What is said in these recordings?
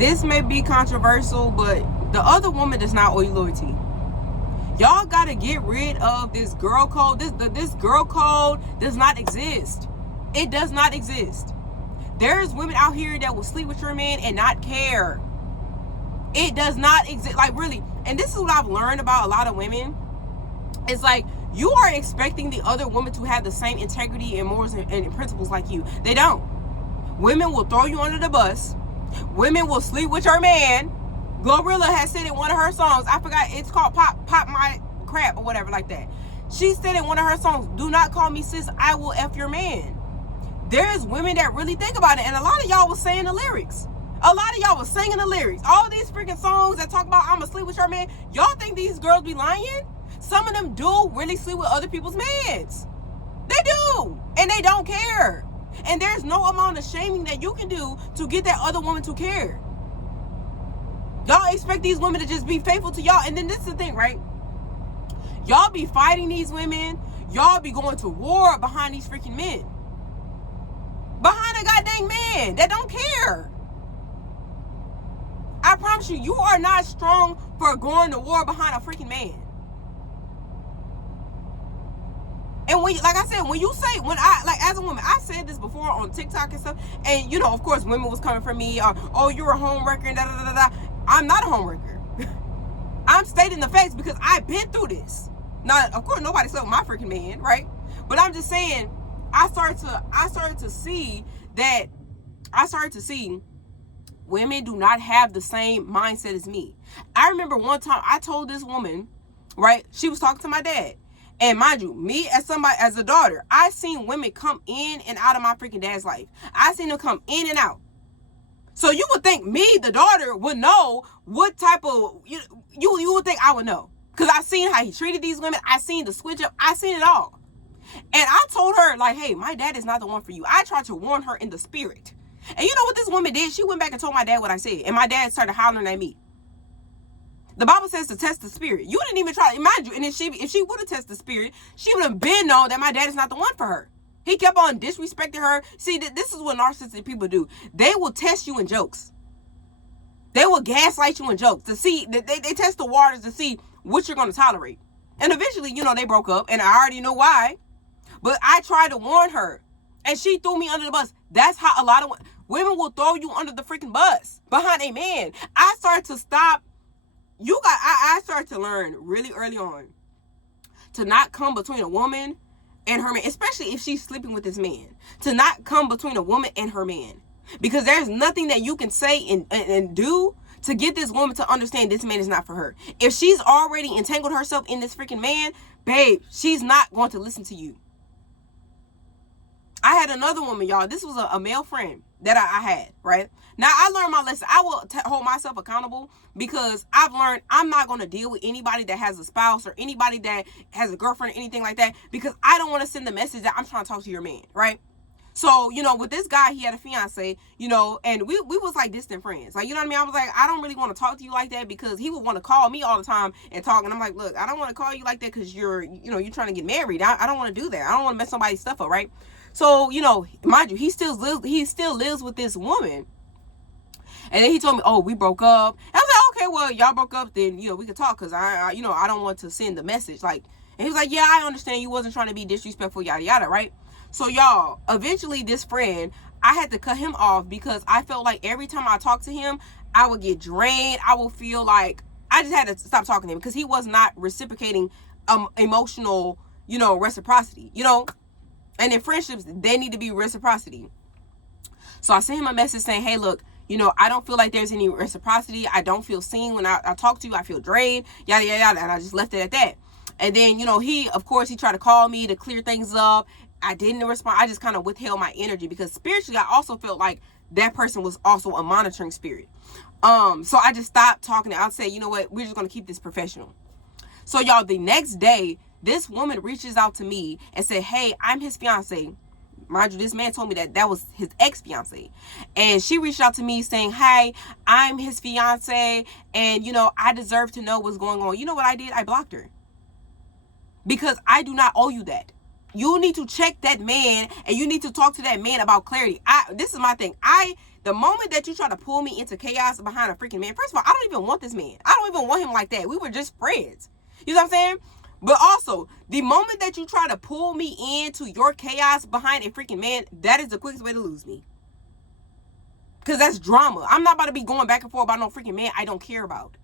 This may be controversial, but the other woman does not owe you loyalty. Y'all gotta get rid of this girl code. This girl code does not exist. It does not exist. There's women out here that will sleep with your man and not care. It does not exist. Like, really. And this is what I've learned about a lot of women. It's like, you are expecting the other woman to have the same integrity and morals and principles like you. They don't. Women will throw you under the bus. Women will sleep with your man. Glorilla has said in one of her songs, I forgot, it's called Pop My Crap or whatever like that. She said in one of her songs, do not call me sis, I will F your man. There's women that really think about it. And a lot of y'all was saying the lyrics. A lot of y'all was singing the lyrics. All these freaking songs that talk about I'ma sleep with your man. Y'all think these girls be lying? Some of them do really sleep with other people's mans. They do. And they don't care. And there's no amount of shaming that you can do to get that other woman to care. Y'all expect these women to just be faithful to y'all. And then this is the thing, right? Y'all be fighting these women. Y'all be going to war behind these freaking men. Behind a goddamn man that don't care. I promise you, you are not strong for going to war behind a freaking man. And when, like I said, when you say, when I, like as a woman, I said this before on TikTok and stuff, and you know, of course, women was coming for me, or, oh, you're a homewrecker, and da da da da. I'm not a homewrecker. I'm stating the facts because I've been through this. Now, of course, nobody slept with my freaking man, right? But I'm just saying, I started to see women do not have the same mindset as me. I remember one time I told this woman, right? She was talking to my dad. And mind you, me as a daughter, I seen women come in and out of my freaking dad's life. I seen them come in and out. So you would think me, the daughter, would know what type of, you would think I would know. Because I seen how he treated these women. I seen the switch up. I seen it all. And I told her, like, hey, my dad is not the one for you. I tried to warn her in the spirit. And you know what this woman did? She went back and told my dad what I said. And my dad started hollering at me. The Bible says to test the spirit. You didn't even try, mind you. And if she would have tested the spirit, she would have been known that my dad is not the one for her. He kept on disrespecting her. See, this is what narcissistic people do. They will test you in jokes. They will gaslight you in jokes to see, they test the waters to see what you're going to tolerate. And eventually, they broke up. And I already know why. But I tried to warn her. And she threw me under the bus. That's how a lot of women will throw you under the freaking bus behind a man. I started to stop. I started to learn really early on to not come between a woman and her man, especially if she's sleeping with this man. To not come between a woman and her man. Because there's nothing that you can say and do to get this woman to understand this man is not for her. If she's already entangled herself in this freaking man, babe, she's not going to listen to you. I had another woman, y'all. This was a male friend that I had, right? Now, I learned my lesson. I will hold myself accountable because I've learned I'm not going to deal with anybody that has a spouse or anybody that has a girlfriend or anything like that because I don't want to send the message that I'm trying to talk to your man, right? So, with this guy, he had a fiance, and we was like distant friends. Like, you know what I mean? I was like, I don't really want to talk to you like that because he would want to call me all the time and talk. And I'm like, look, I don't want to call you like that because you're trying to get married. I don't want to do that. I don't want to mess somebody's stuff up, right? So, mind you, he still lives with this woman. And then he told me, oh, we broke up. And I was like, okay, well, y'all broke up, then, we could talk because I don't want to send the message. Like, and he was like, yeah, I understand you wasn't trying to be disrespectful, yada, yada, right? So, y'all, eventually this friend, I had to cut him off because I felt like every time I talked to him, I would get drained. I would feel like I just had to stop talking to him because he was not reciprocating emotional, reciprocity, And in friendships, they need to be reciprocity. So I sent him a message saying, hey, look, I don't feel like there's any reciprocity. I don't feel seen when I talk to you. I feel drained, yada, yada, yada. And I just left it at that. And then, he tried to call me to clear things up. I didn't respond. I just kind of withheld my energy because spiritually, I also felt like that person was also a monitoring spirit. So I just stopped talking. I'd say, you know what? We're just going to keep this professional. So y'all, the next day, this woman reaches out to me and said, hey, I'm his fiance. Mind you, this man told me that was his ex-fiance. And she reached out to me saying, hey, I'm his fiance. And, I deserve to know what's going on. You know what I did? I blocked her. Because I do not owe you that. You need to check that man and you need to talk to that man about clarity. This is my thing. The moment that you try to pull me into chaos behind a freaking man, first of all, I don't even want this man. I don't even want him like that. We were just friends. You know what I'm saying? But also, the moment that you try to pull me into your chaos behind a freaking man, that is the quickest way to lose me. Because that's drama. I'm not about to be going back and forth about no freaking man I don't care about.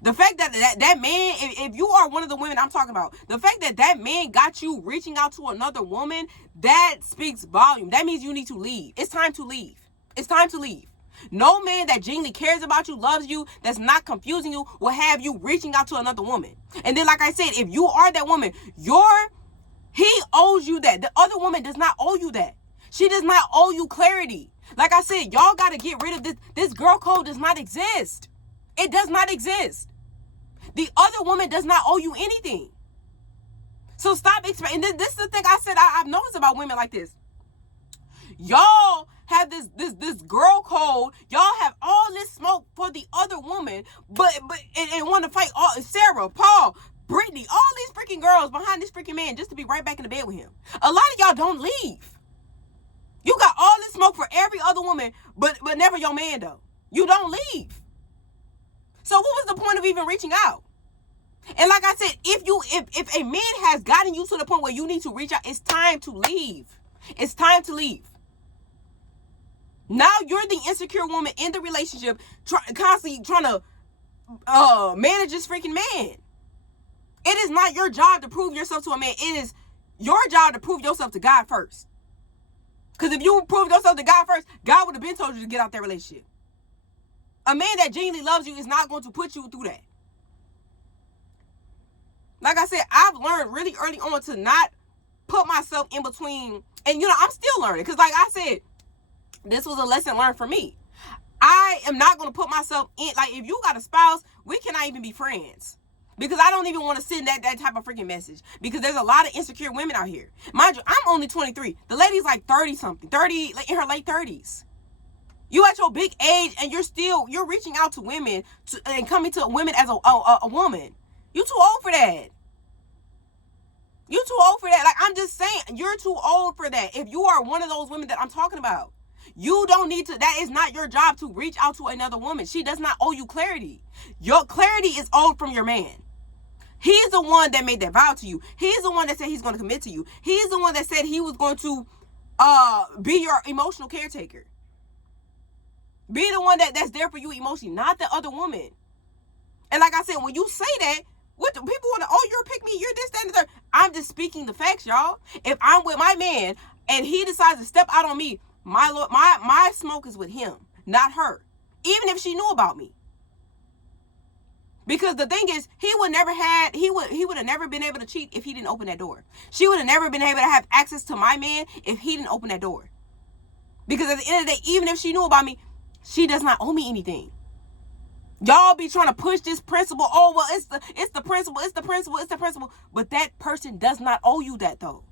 The fact that man, if you are one of the women I'm talking about, the fact that man got you reaching out to another woman, that speaks volume. That means you need to leave. It's time to leave. It's time to leave. No man that genuinely cares about you, loves you, that's not confusing you, will have you reaching out to another woman. And then, like I said, if you are that woman, he owes you that. The other woman does not owe you that. She does not owe you clarity. Like I said, y'all got to get rid of this. This girl code does not exist. It does not exist. The other woman does not owe you anything. So stop expecting. This is the thing I said I've noticed about women like this. Y'all have this girl code. Y'all have all this smoke for the other woman, but want to fight all Sarah, Paul, Brittany, all these freaking girls behind this freaking man just to be right back in the bed with him. A lot of y'all don't leave. You got all this smoke for every other woman, but never your man though. You don't leave. So what was the point of even reaching out? And like I said, if a man has gotten you to the point where you need to reach out, it's time to leave. It's time to leave. Now you're the insecure woman in the relationship, constantly trying to manage this freaking man. It is not your job to prove yourself to a man. It is your job to prove yourself to God first. Because if you prove yourself to God first, God would have been told you to get out that relationship. A man that genuinely loves you is not going to put you through that. Like I said, I've learned really early on to not put myself in between. And, I'm still learning. Because like I said, this was a lesson learned for me. I am not going to put myself in. Like, if you got a spouse, we cannot even be friends. Because I don't even want to send that type of freaking message. Because there's a lot of insecure women out here. Mind you, I'm only 23. The lady's like 30-something. 30, like in her late 30s. You at your big age and you're reaching out to women and coming to women as a woman. You too old for that. You too old for that. Like, I'm just saying, you're too old for that. If you are one of those women that I'm talking about, you don't need to, that is not your job to reach out to another woman. She does not owe you clarity. Your clarity is owed from your man. He's the one that made that vow to you. He's the one that said he's going to commit to you. He's the one that said he was going to be your emotional caretaker. Be the one that's there for you emotionally, not the other woman. And like I said, when you say that, what do people want to, oh, you're pick me, you're this, that, and the third. I'm just speaking the facts, y'all. If I'm with my man and he decides to step out on me, my smoke is with him, not her. Even if she knew about me. Because the thing is, he would have never been able to cheat if he didn't open that door. She would have never been able to have access to my man if he didn't open that door. Because at the end of the day, even if she knew about me, she does not owe me anything. Y'all be trying to push this principle. Oh, well, it's the principle. But that person does not owe you that, though.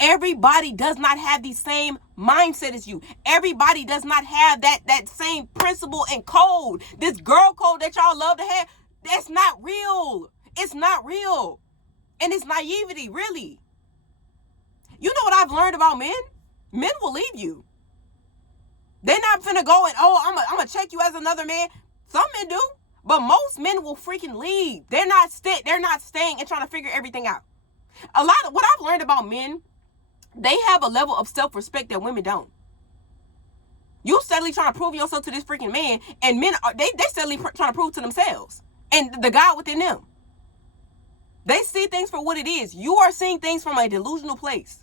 Everybody does not have the same mindset as you. Everybody does not have that same principle and code. This girl code that y'all love to have, that's not real. It's not real. And it's naivety, really. You know what I've learned about men? Men will leave you. They're not finna go and, oh, I'm gonna check you as another man. Some men do, but most men will freaking leave. They're not staying and trying to figure everything out. A lot of what I've learned about men, they have a level of self-respect that women don't. You steadily trying to prove yourself to this freaking man, and men are they steadily trying to prove to themselves and the God within them. They see things for what it is. You are seeing things from a delusional place.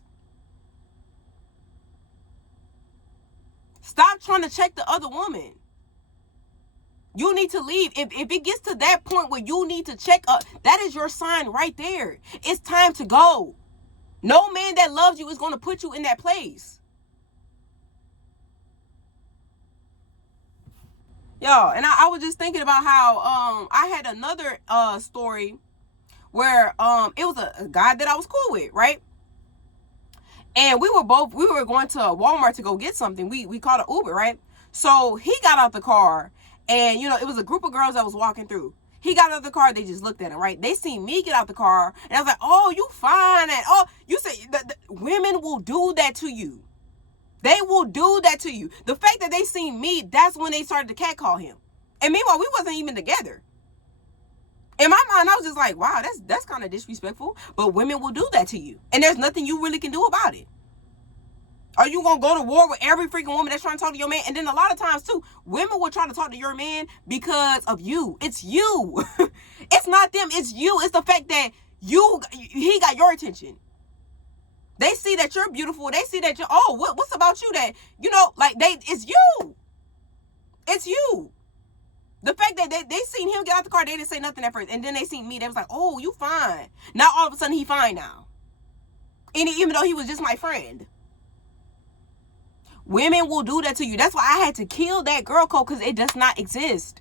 Stop trying to check the other woman. You need to leave. If it gets to that point where you need to check up, that is your sign right there. It's time to go. No man that loves you is going to put you in that place. Y'all, and I was just thinking about how I had another story where it was a guy that I was cool with, right? And we were going to Walmart to go get something. We called an Uber, right? So he got out the car, and it was a group of girls that was walking through. He got out of the car, they just looked at him, right? They seen me get out the car, and I was like, oh, you fine. And oh, you say that women will do that to you. They will do that to you. The fact that they seen me, that's when they started to catcall him. And meanwhile, we wasn't even together. In my mind, I was just like, wow, that's kind of disrespectful. But women will do that to you. And there's nothing you really can do about it. Are you going to go to war with every freaking woman that's trying to talk to your man? And then a lot of times, too, women will try to talk to your man because of you. It's you. It's not them. It's you. It's the fact that he got your attention. They see that you're beautiful. They see that what's about you that, it's you. It's you. The fact that they seen him get out the car, they didn't say nothing at first. And then they seen me, they was like, oh, you fine. Now all of a sudden he fine now. And even though he was just my friend. Women will do that to you. That's why I had to kill that girl code, because it does not exist.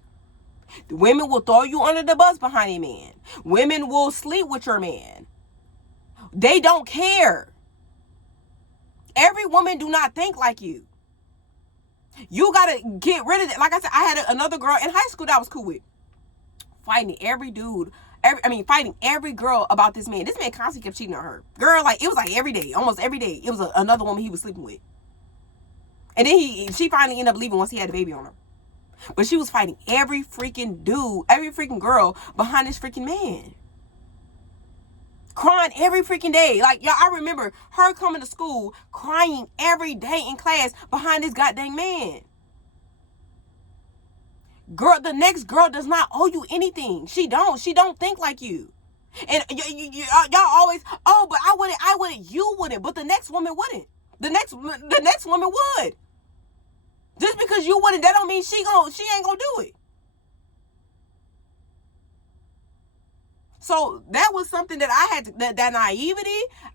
Women will throw you under the bus behind a man. Women will sleep with your man. They don't care. Every woman do not think like you. You got to get rid of it. Like I said, I had another girl in high school that I was cool with. Fighting every dude. Fighting every girl about this man. This man constantly kept cheating on her. Girl, it was every day. Almost every day. It was another woman he was sleeping with. And then she finally ended up leaving once he had a baby on her. But she was fighting every freaking dude, every freaking girl behind this freaking man. Crying every freaking day. Y'all, I remember her coming to school crying every day in class behind this goddamn man. Girl, the next girl does not owe you anything. She don't think like you. And y'all always, but I wouldn't, you wouldn't, but the next woman wouldn't. The next woman would. Just because you wouldn't, that don't mean she ain't gonna do it. So that was something that I had to, that naivety,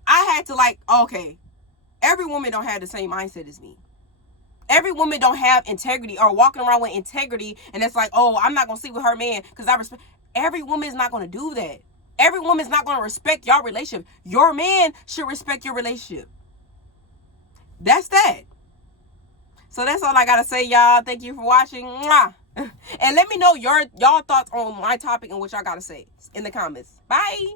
I had to okay, every woman don't have the same mindset as me. Every woman don't have integrity or walking around with integrity. And it's I'm not going to sleep with her man because I respect. Every woman is not going to do that. Every woman is not going to respect your relationship. Your man should respect your relationship. That's that. So that's all I got to say, y'all. Thank you for watching. Mwah. And let me know y'all thoughts on my topic and what y'all got to say in the comments. Bye.